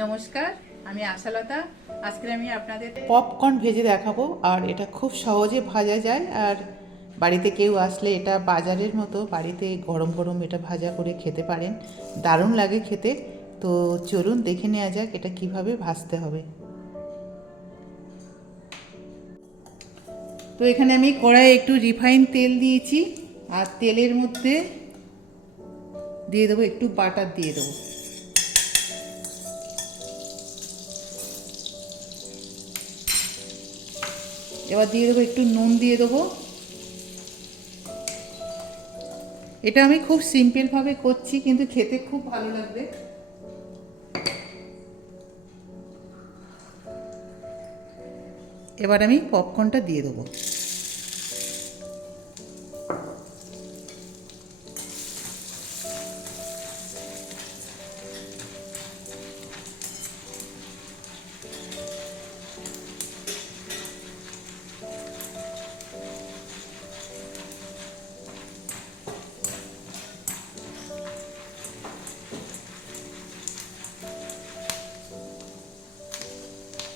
নমস্কার, আমি আশালতা। আজকে আমি আপনাদের পপকর্ন ভেজে দেখাবো, আর এটা খুব সহজে ভাজা যায়, আর বাড়িতে কেউ আসলে এটা বাজারের মতো, বাড়িতে গরম গরম এটা ভাজা করে খেতে পারেন। দারুণ লাগে খেতে। তো চলুন দেখে নেওয়া যাক এটা কীভাবে ভাজতে হবে। তো এখানে আমি কড়াইয়ে একটু রিফাইন তেল দিয়েছি, আর তেলের মধ্যে দিয়ে দেবো একটু বাটার দিয়ে দেবো। এবার দিয়ে দেবো একটু নুন দিয়ে দেবো। এটা আমি খুব সিম্পলভাবে করছি, কিন্তু খেতে খুব ভালো লাগবে। এবার আমি পপকর্নটা দিয়ে দেবো।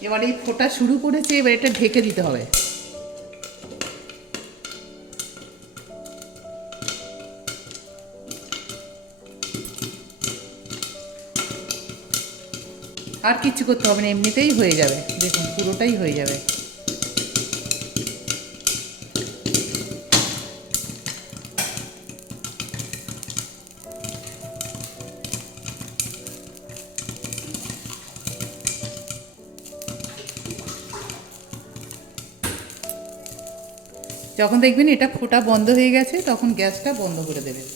এবার এই ফোটা শুরু করেছে, এবার এটা ঢেকে দিতে হবে। আর কিছু করতে হবে না, এমনিতেই হয়ে যাবে। দেখুন, পুরোটাই হয়ে যাবে। যখন দেখবেন এটা ফোটা বন্ধ হয়ে গেছে, তখন গ্যাসটা বন্ধ করে দেবেন।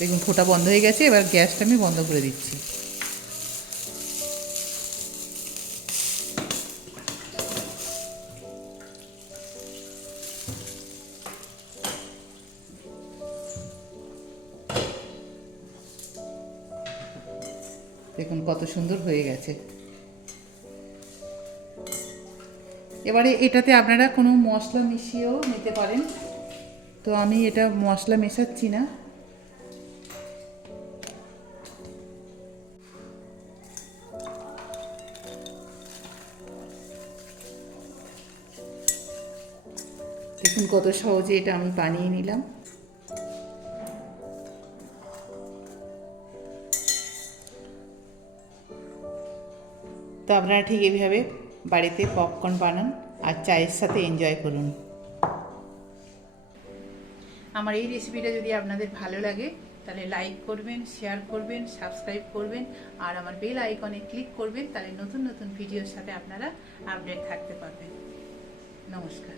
দেখুন, ফোটা বন্ধ হয়ে গেছে, এবার গ্যাসটা আমি বন্ধ করে দিচ্ছি। দেখুন, কত সুন্দর হয়ে গেছে। এবারে এটাতে আপনারা কোনো মশলা মিশিয়েও নিতে পারেন। তো আমি এটা মশলা মেশাচ্ছি না। দেখুন কত সহজে এটা আমি বানিয়ে নিলাম। তো আপনারা ঠিক এইভাবে বাড়িতে পপকর্ন বানান আর চায়ের সাথে এনজয় করুন। আমার এই রেসিপিটা যদি আপনাদের ভালো লাগে, তাহলে লাইক করবেন শেয়ার করবেন সাবস্ক্রাইব করবেন, আর আমার বেল আইকনে ক্লিক করবেন, তাহলে নতুন নতুন ভিডিওর সাথে আপনারা আপডেট থাকতে পারবেন। নমস্কার।